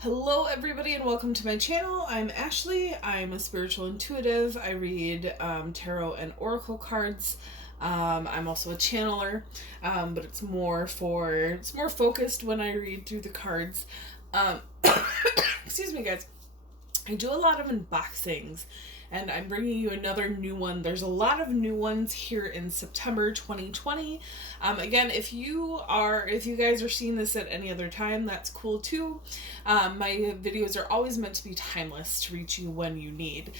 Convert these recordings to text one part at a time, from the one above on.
Hello everybody and welcome to my channel. I'm Ashley. I'm a spiritual intuitive. I read tarot and oracle cards. I'm also a channeler, but it's more focused when I read through the cards. Excuse me guys. I do a lot of unboxings and I'm bringing you another new one. There's a lot of new ones here in September 2020. Again, if you guys are seeing this at any other time, that's cool too. My videos are always meant to be timeless to reach you when you need.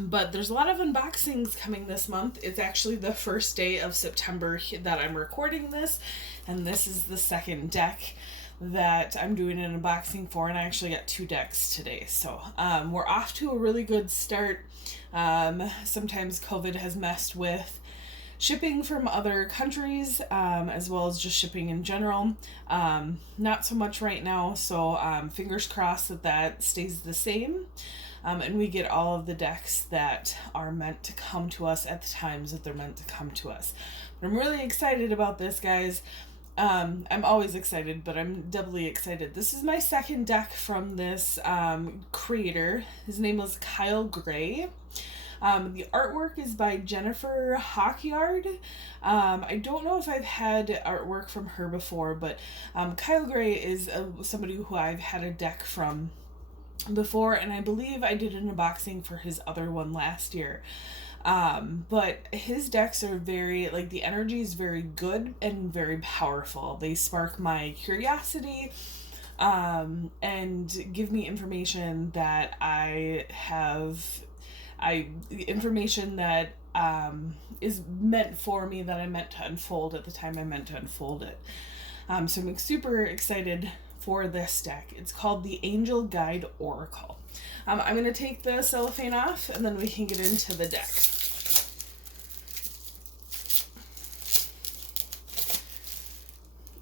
But there's a lot of unboxings coming this month. It's actually the first day of September that I'm recording this, and this is the second deck that I'm doing an unboxing for, and I actually got 2 decks today. So we're off to a really good start. Sometimes COVID has messed with shipping from other countries, as well as just shipping in general. Not so much right now, so fingers crossed that stays the same. And we get all of the decks that are meant to come to us at the times that they're meant to come to us. But I'm really excited about this, guys. I'm always excited, but I'm doubly excited. This is my second deck from this creator. His name was Kyle Gray. The artwork is by Jennifer Hawkyard. I don't know if I've had artwork from her before, but Kyle Gray is somebody who I've had a deck from before, and I believe I did an unboxing for his other one last year. But his decks are the energy is very good and very powerful. They spark my curiosity, and give me information that information that is meant for me, that I meant to unfold at the time I meant to unfold it. So I'm super excited for this deck. It's called the Angel Guide Oracle. I'm going to take the cellophane off and then we can get into the deck.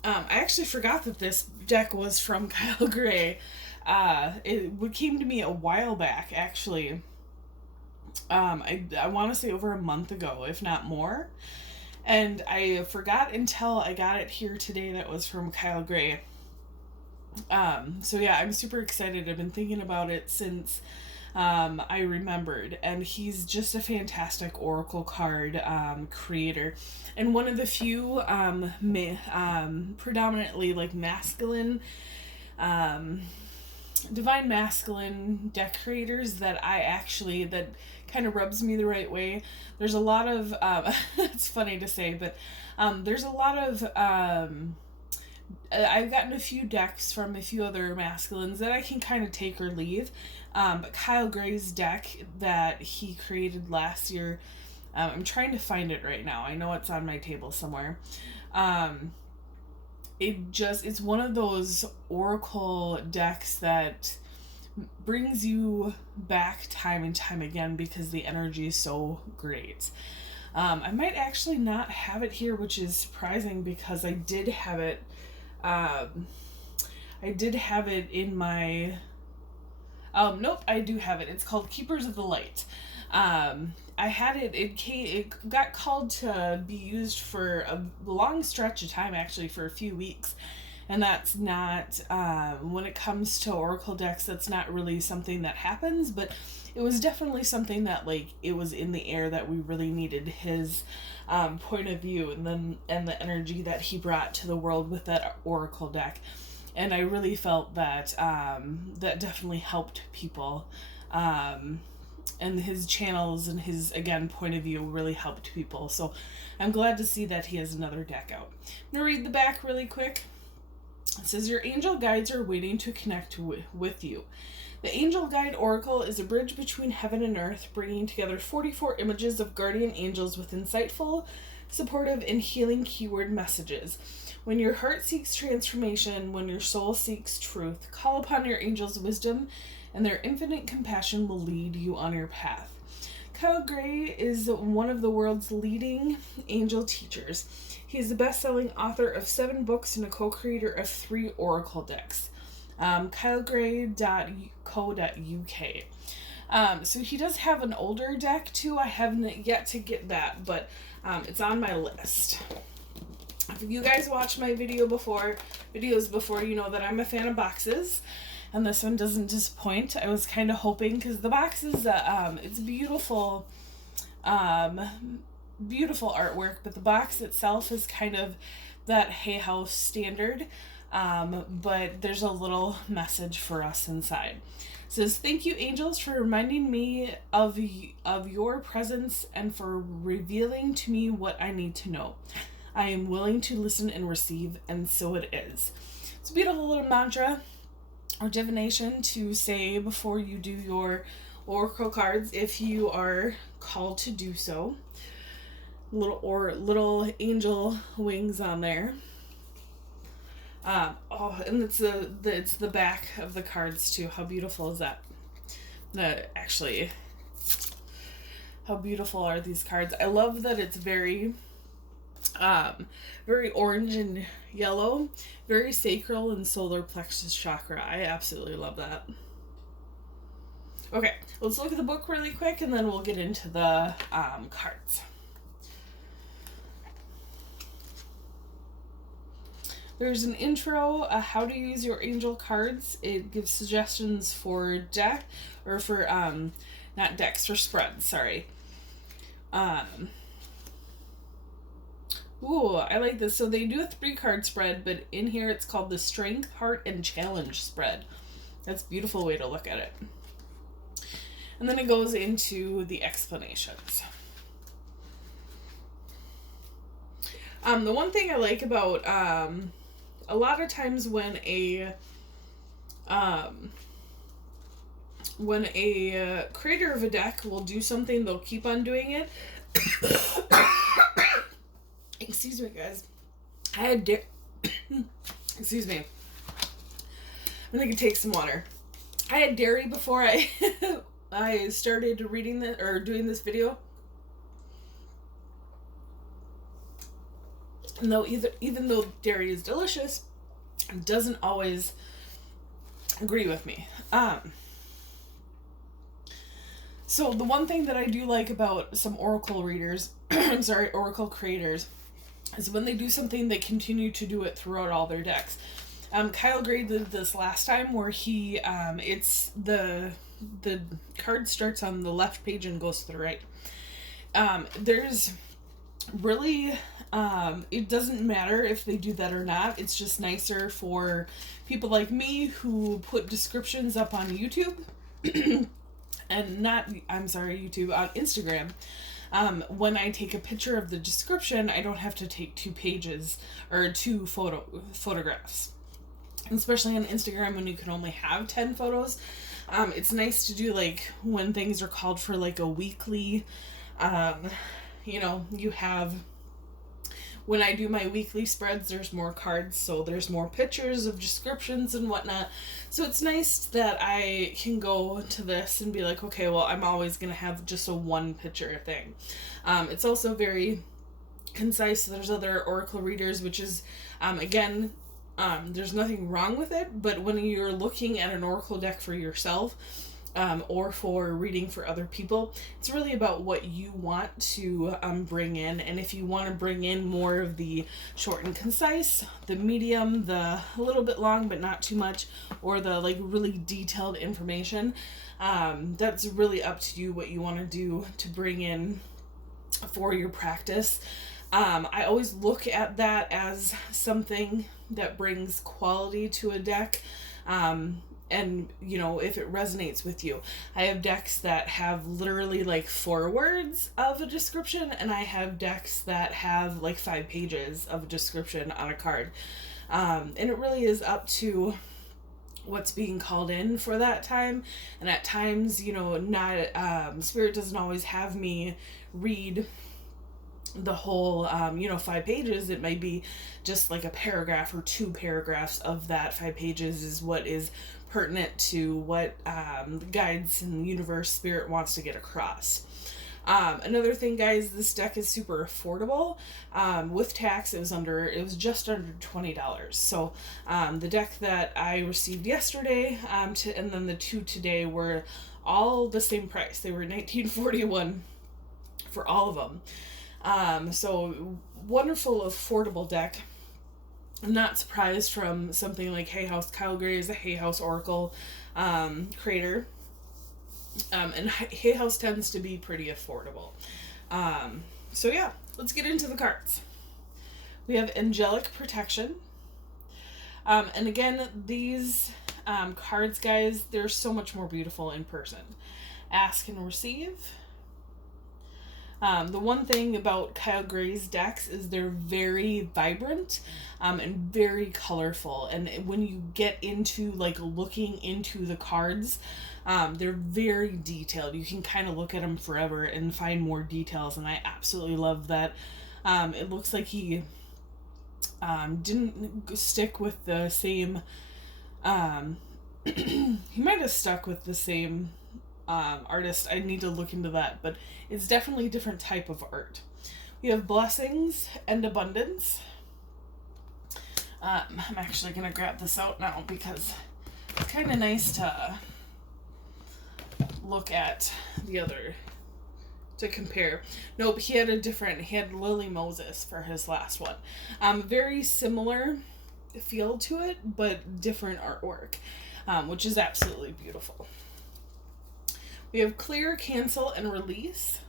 I actually forgot that this deck was from Kyle Gray. It came to me a while back, actually. I want to say over a month ago, if not more. And I forgot until I got it here today that was from Kyle Gray. So yeah, I'm super excited. I've been thinking about it since I remembered, and he's just a fantastic oracle card creator, and one of the few predominantly masculine, divine masculine deck creators that that kind of rubs me the right way. There's a lot of it's funny to say, but there's a lot of I've gotten a few decks from a few other masculines that I can kind of take or leave. But Kyle Gray's deck that he created last year, I'm trying to find it right now. I know it's on my table somewhere. It's one of those oracle decks that brings you back time and time again because the energy is so great. I might actually not have it here, which is surprising because I did have it. I did have it in my. Nope, I do have it. It's called Keepers of the Light. I had it. It got called to be used for a long stretch of time, actually, for a few weeks. And that's not, when it comes to oracle decks, that's not really something that happens, but it was definitely something that, it was in the air that we really needed his point of view and the energy that he brought to the world with that oracle deck. And I really felt that that definitely helped people. And his channels and his, again, point of view really helped people. So I'm glad to see that he has another deck out. I'm going to read the back really quick. It says, your angel guides are waiting to connect with you. The Angel Guide Oracle is a bridge between heaven and earth, bringing together 44 images of guardian angels with insightful, supportive, and healing keyword messages. When your heart seeks transformation, when your soul seeks truth, call upon your angel's wisdom, and their infinite compassion will lead you on your path. Kyle Gray is one of the world's leading angel teachers. He is the best-selling author of 7 books and a co-creator of 3 oracle decks. KyleGray.co.uk. So he does have an older deck too. I haven't yet to get that, but it's on my list. If you guys watch my videos before, you know that I'm a fan of boxes, and this one doesn't disappoint. I was kind of hoping, because the box is it's beautiful, beautiful artwork, but the box itself is kind of that Hay House standard, but there's a little message for us inside. It says, "Thank you, angels, for reminding me of your presence and for revealing to me what I need to know. I am willing to listen and receive, and so it is." It's a beautiful little mantra or divination to say before you do your oracle cards, if you are called to do so. Little angel wings on there. And it's the back of the cards too. How beautiful is that? Actually, how beautiful are these cards? I love that it's very orange and yellow, very sacral and solar plexus chakra. I absolutely love that. Okay, let's look at the book really quick, and then we'll get into the cards. There's an intro, how to use your angel cards. It gives suggestions for deck, or for, not decks, for spreads, sorry. Ooh, I like this. So they do a 3-card spread, but in here it's called the Strength, Heart, and Challenge spread. That's a beautiful way to look at it. And then it goes into the explanations. The one thing I like about, a lot of times when a creator of a deck will do something, they'll keep on doing it. Excuse me, guys. Excuse me. I'm gonna take some water. I had dairy before I started reading this or doing this video. And even though dairy is delicious, it doesn't always agree with me. So the one thing that I do like about some oracle readers, I'm sorry, oracle creators, is when they do something, they continue to do it throughout all their decks. Kyle Gray did this last time, where he, it's the card starts on the left page and goes to the right. There's really, it doesn't matter if they do that or not. It's just nicer for people like me who put descriptions up on YouTube and YouTube, on Instagram. When I take a picture of the description, I don't have to take 2 pages or 2 photographs. Especially on Instagram, when you can only have 10 photos. It's nice to do, like, when things are called for, like, a weekly, you have, when I do my weekly spreads, there's more cards, so there's more pictures of descriptions and whatnot. So it's nice that I can go to this and be like, okay, well, I'm always going to have just a 1 picture thing. It's also very concise. There's other oracle readers, which is, again, there's nothing wrong with it, but when you're looking at an oracle deck for yourself, or for reading for other people, it's really about what you want to bring in. And if you want to bring in more of the short and concise, the medium, the a little bit long but not too much, or the like really detailed information, that's really up to you what you want to do to bring in for your practice. I always look at that as something that brings quality to a deck. And, if it resonates with you. I have decks that have literally like 4 words of a description, and I have decks that have like 5 pages of a description on a card. And it really is up to what's being called in for that time. And at times, Spirit doesn't always have me read the whole 5 pages. It might be just like a paragraph or 2 paragraphs of that 5 pages is what is pertinent to what the guides and the universe, Spirit wants to get across. Another thing, guys, this deck is super affordable. With tax, it was just under $20. So the deck that I received yesterday and then the 2 today were all the same price. They were $19.41 for all of them. So wonderful, affordable deck. I'm not surprised from something like Hay House. Kyle Gray is a Hay House Oracle creator. And Hay House tends to be pretty affordable. So yeah, let's get into the cards. We have Angelic Protection. And again, these cards, guys, they're so much more beautiful in person. Ask and Receive. The one thing about Kyle Gray's decks is they're very vibrant and very colorful. And when you get into like looking into the cards, they're very detailed. You can kind of look at them forever and find more details. And I absolutely love that. It looks like he didn't stick with the same... he might have stuck with the same artist. I need to look into that, but it's definitely a different type of art. We have Blessings and Abundance. I'm actually going to grab this out now because it's kind of nice to look at the other to compare. Nope, he had Lily Moses for his last one. Very similar feel to it, but different artwork, which is absolutely beautiful. We have Clear, Cancel, and Release.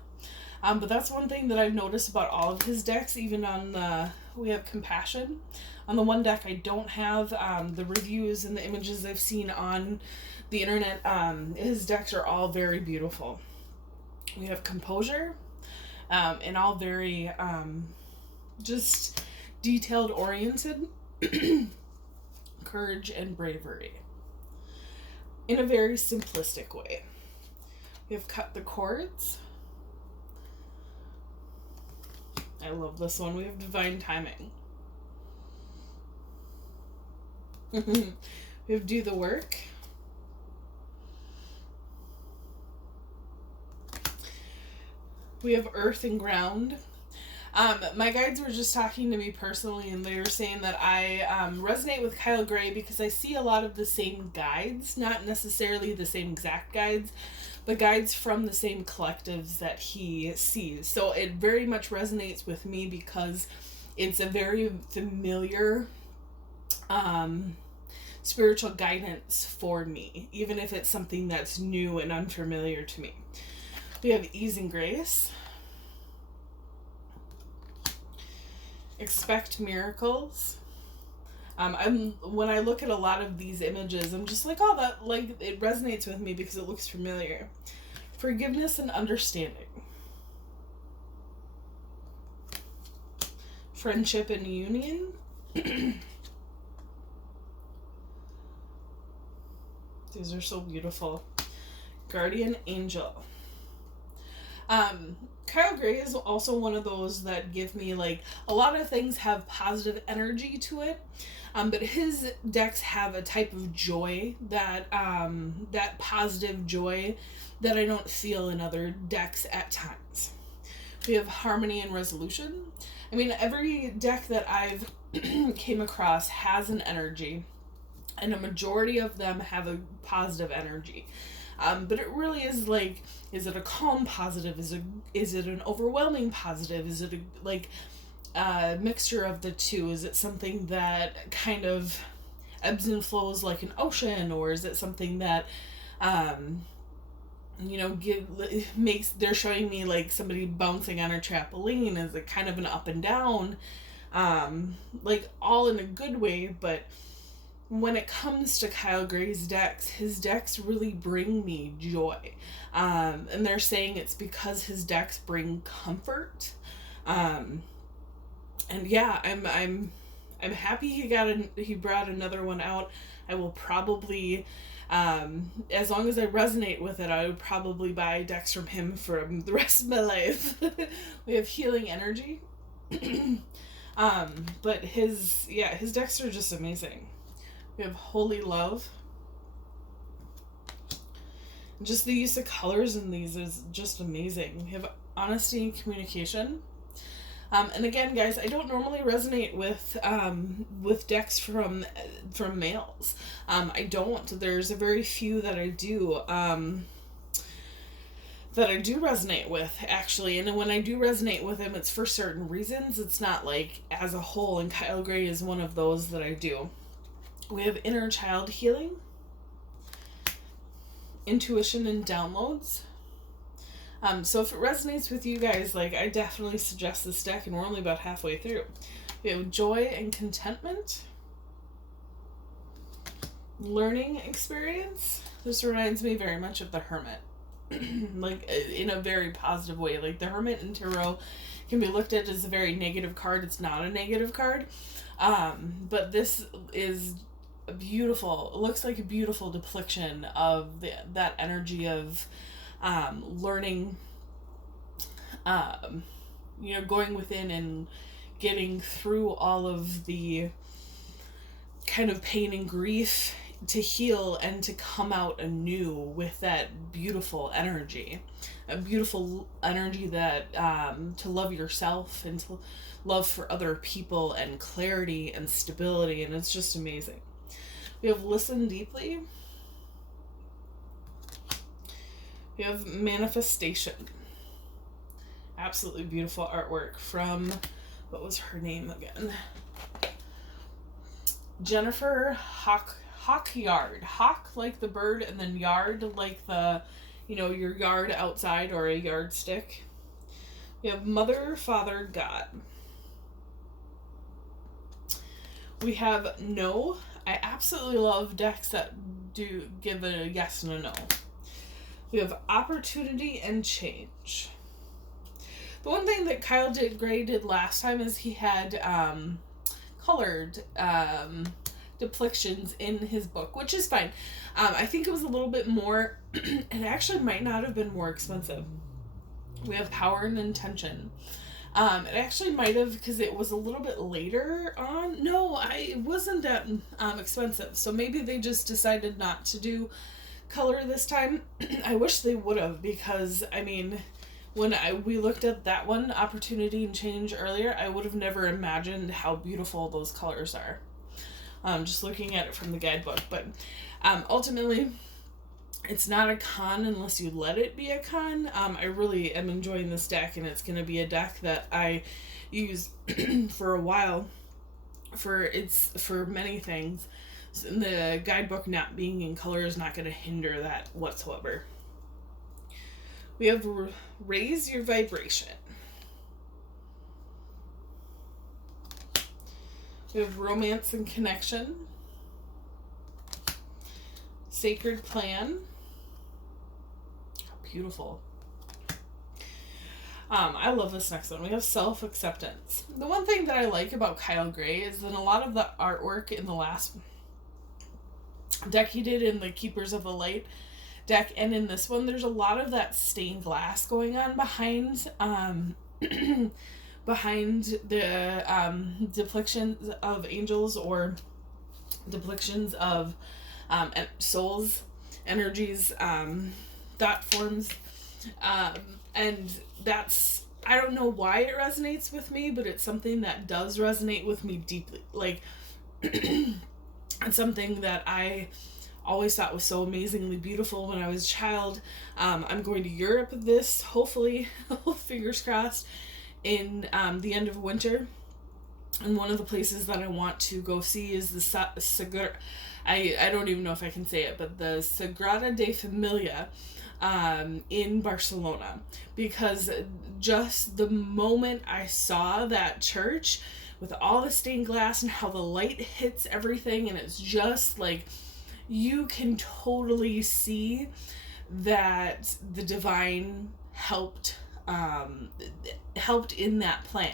But that's one thing that I've noticed about all of his decks, even on we have Compassion. On the one deck I don't have, the reviews and the images I've seen on the internet, his decks are all very beautiful. We have Composure, and all very just detailed oriented. Courage and Bravery. In a very simplistic way. We have Cut the Cords. I love this one. We have Divine Timing. We have Do the Work. We have Earth and Ground. My guides were just talking to me personally, and they were saying that I resonate with Kyle Gray because I see a lot of the same guides, not necessarily the same exact guides, but guides from the same collectives that he sees. So it very much resonates with me because it's a very familiar spiritual guidance for me, even if it's something that's new and unfamiliar to me. We have Ease and Grace. Expect Miracles. When I look at a lot of these images, I'm just like, oh, that, like, it resonates with me because it looks familiar. Forgiveness and Understanding. Friendship and Union. These are so beautiful. Guardian Angel. Kyle Gray is also one of those that give me, like, a lot of things have positive energy to it, but his decks have a type of joy that positive joy that I don't feel in other decks at times. We have Harmony and Resolution. I mean, every deck that I've came across has an energy, and a majority of them have a positive energy. But it really is like, is it a calm positive? Is it an overwhelming positive? Is it a mixture of the two? Is it something that kind of ebbs and flows like an ocean, or is it something that they're showing me like somebody bouncing on a trampoline? Is it kind of an up and down, like all in a good way? But when it comes to Kyle Gray's decks, his decks really bring me joy. And they're saying it's because his decks bring comfort. And yeah, I'm happy he brought another one out. I will probably, as long as I resonate with it, I would probably buy decks from him for the rest of my life. We have Healing Energy. But his decks are just amazing. We have Holy Love. Just the use of colors in these is just amazing. We have Honesty and Communication. And again, guys, I don't normally resonate with decks from males. I don't. There's a very few that I do. that I do resonate with, actually. And when I do resonate with him, it's for certain reasons. It's not like as a whole, and Kyle Gray is one of those that I do. We have inner child healing, intuition and downloads. So if it resonates with you guys, like, I definitely suggest this deck, and we're only about halfway through. We have joy and contentment, learning experience. This reminds me very much of the Hermit, like, in a very positive way. Like, the Hermit in tarot can be looked at as a very negative card. It's not a negative card, but this is a beautiful, it looks like a beautiful depiction of that energy of learning, going within and getting through all of the kind of pain and grief to heal and to come out anew with that beautiful energy. A beautiful energy that to love yourself and to love for other people and clarity and stability, and it's just amazing. We have listen deeply. We have manifestation. Absolutely beautiful artwork from, what was her name again? Jennifer Hawkyard. Hawk like the bird, and then yard like the, your yard outside, or a yardstick. We have Mother, Father, God. We have no. I absolutely love decks that do give a yes and a no. We have opportunity and change. The one thing that Kyle Gray did last time is he had colored depictions in his book, which is fine. I think it was a little bit more, it actually might not have been more expensive. We have power and intention. It actually might have, because it was a little bit later on. No, it wasn't that expensive. So maybe they just decided not to do color this time. I wish they would have, because, when we looked at that one, Opportunity and Change, earlier, I would have never imagined how beautiful those colors are. Just looking at it from the guidebook. But ultimately, it's not a con unless you let it be a con. I really am enjoying this deck, and it's going to be a deck that I use for a while for many things. And the guidebook not being in color is not going to hinder that whatsoever. We have raise your vibration. We have romance and connection. Sacred plan. Beautiful. I love this next one. We have self-acceptance. The one thing that I like about Kyle Gray is that a lot of the artwork in the last deck he did in the Keepers of the Light deck, and in this one, there's a lot of that stained glass going on behind behind the depictions of angels, or depictions of souls, energies, thought forms, and that's, I don't know why it resonates with me, but it's something that does resonate with me deeply. Like, it's something that I always thought was so amazingly beautiful when I was a child. I'm going to Europe this, hopefully, fingers crossed, in the end of winter. And one of the places that I want to go see is the I don't even know if I can say it, but the Sagrada de Familia in Barcelona, because just the moment I saw that church with all the stained glass and how the light hits everything, and it's just like, you can totally see that the divine helped in that plan.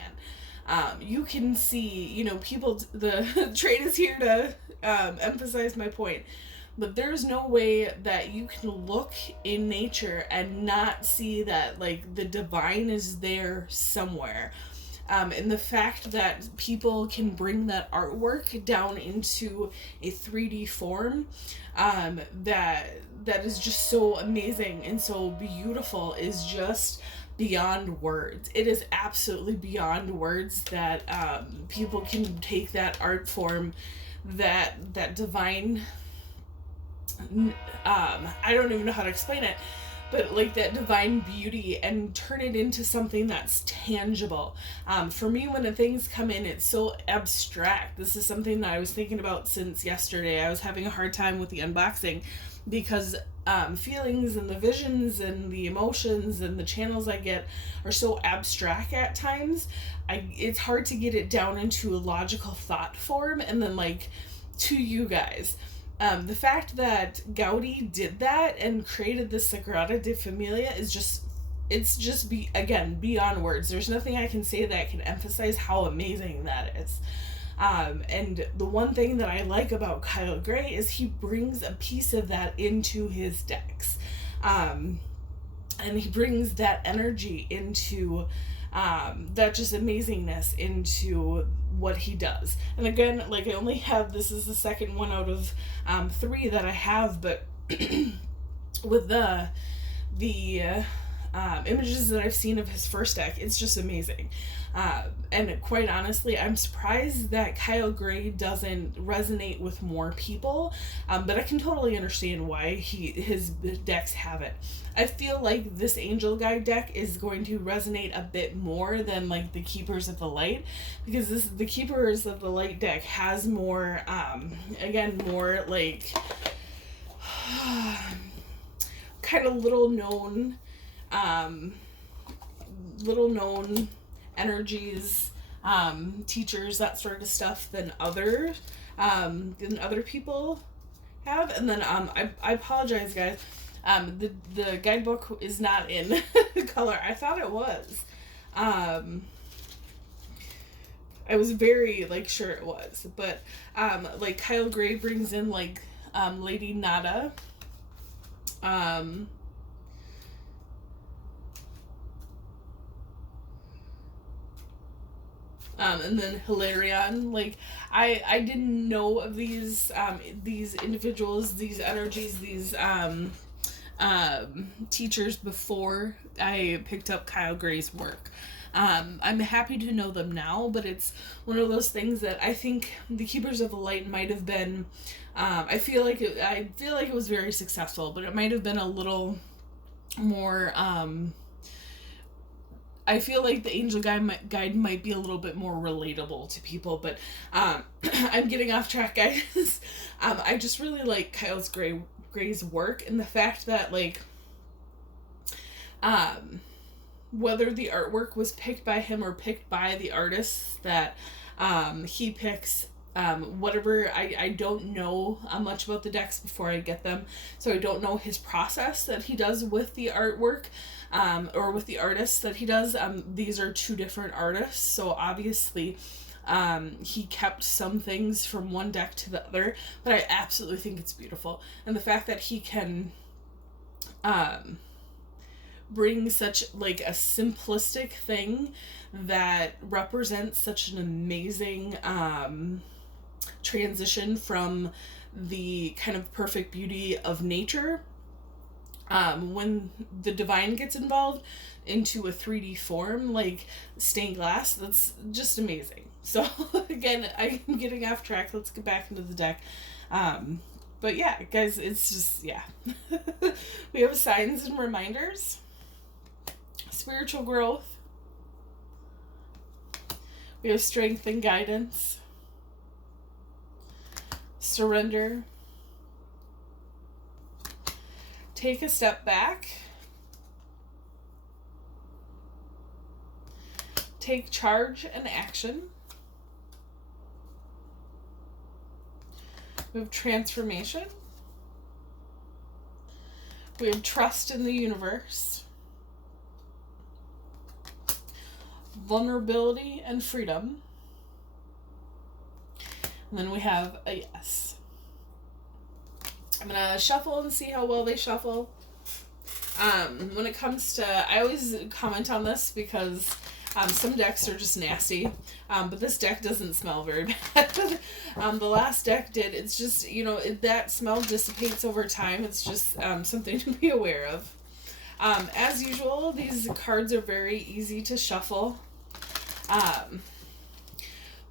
You can see, people, the trade is here to emphasize my point, but there's no way that you can look in nature and not see that, like, the divine is there somewhere. And the fact that people can bring that artwork down into a 3D form, that is just so amazing and so beautiful, is just beyond words. It is absolutely beyond words that people can take that art form, that divine, I don't even know how to explain it, but like that divine beauty and turn it into something that's tangible. For me, when things come in, it's so abstract. This is something that I was thinking about since yesterday. I was having a hard time with the unboxing because feelings and the visions and the emotions and the channels I get are so abstract at times. It's hard to get it down into a logical thought form and then like to you guys. The fact that Gaudi did that and created the Sagrada de Familia is just, it's just again beyond words. There's nothing I can say that can emphasize how amazing that is. And the one thing that I like about Kyle Gray is he brings a piece of that into his decks. And he brings that energy into that just amazingness into what he does. And again, like I only have, this is the second one out of 3 that I have, but with the images that I've seen of his first deck, it's just amazing. And quite honestly, I'm surprised that Kyle Gray doesn't resonate with more people, but I can totally understand why his decks have it. I feel like this Angel Guide deck is going to resonate a bit more than like the Keepers of the Light, because the Keepers of the Light deck has more, again, more like kind of little known energies, teachers, that sort of stuff than other people have. And then I apologize, guys. The guidebook is not in color. I thought it was. I was very like sure it was, but like Kyle Gray brings in like Lady Nada, and then Hilarion. Like I didn't know of these individuals, these energies, these teachers before I picked up Kyle Gray's work. I'm happy to know them now, but it's one of those things that I think the Keepers of the Light might have been, I feel like it was very successful, but it might have been a little more, I feel like the Angel Guide might be a little bit more relatable to people, but I'm getting off track, guys. I just really like Gray's work, and the fact that like whether the artwork was picked by him or picked by the artists that he picks, whatever, I don't know much about the decks before I get them, so I don't know his process that he does with the artwork, or with the artists that he does. These are 2 different artists, so obviously he kept some things from one deck to the other, but I absolutely think it's beautiful. And the fact that he can bring such like a simplistic thing that represents such an amazing transition from the kind of perfect beauty of nature, when the divine gets involved, into a 3D form like stained glass. That's just amazing. So again, I'm getting off track. Let's get back into the deck. But yeah, guys, it's just, yeah. We have signs and reminders, spiritual growth, we have strength and guidance, surrender, take a step back, take charge and action, we have transformation, we have trust in the universe, vulnerability and freedom, and then we have a yes. I'm gonna shuffle and see how well they shuffle. When it comes to, I always comment on this because some decks are just nasty, but this deck doesn't smell very bad. The last deck did. It's just, that smell dissipates over time. It's just something to be aware of. As usual, these cards are very easy to shuffle.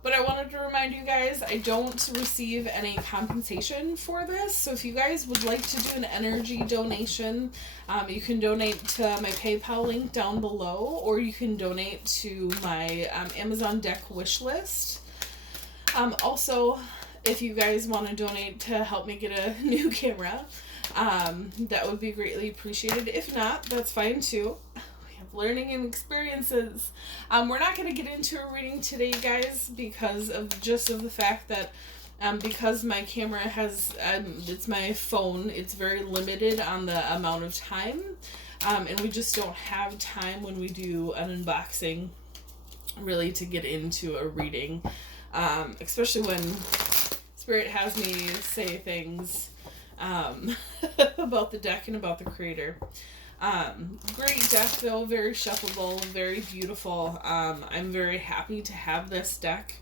But I wanted to remind you guys, I don't receive any compensation for this. So if you guys would like to do an energy donation, you can donate to my PayPal link down below, or you can donate to my Amazon deck wish list. Also, if you guys want to donate to help me get a new camera, that would be greatly appreciated. If not, that's fine too. Learning and experiences. We're not going to get into a reading today, guys, because of the fact that because my camera has it's my phone, it's very limited on the amount of time, and we just don't have time when we do an unboxing really to get into a reading, especially when Spirit has me say things about the deck and about the creator. Great deck though, very shuffleable, very beautiful. I'm very happy to have this deck.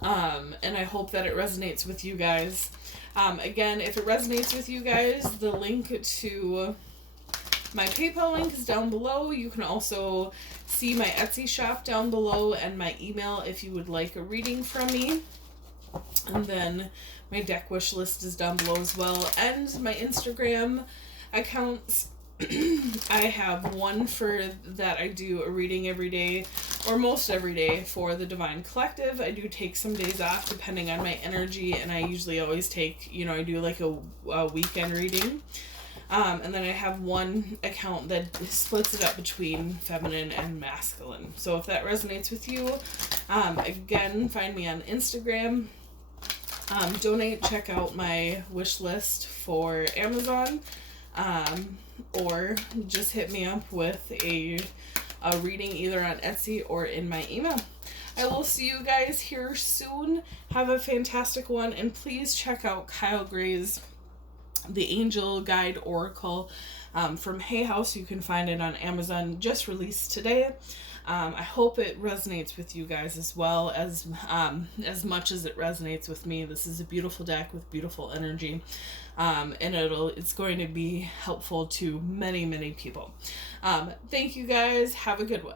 And I hope that it resonates with you guys. Again, if it resonates with you guys, the link to my PayPal link is down below. You can also see my Etsy shop down below and my email if you would like a reading from me. And then my deck wish list is down below as well. And my Instagram accounts. I have one for that I do a reading every day, or most every day, for the Divine Collective. I do take some days off depending on my energy, and I usually always take, I do like a weekend reading. And then I have one account that splits it up between feminine and masculine. So if that resonates with you, again, find me on Instagram. Donate, check out my wish list for Amazon. Or just hit me up with a reading either on Etsy or in my email. I will see you guys here soon. Have a fantastic one, and please check out Kyle Gray's The Angel Guide Oracle from Hay House. You can find it on Amazon, just released today. I hope it resonates with you guys as well as much as it resonates with me. This is a beautiful deck with beautiful energy, and it's going to be helpful to many, many people. Thank you guys. Have a good one.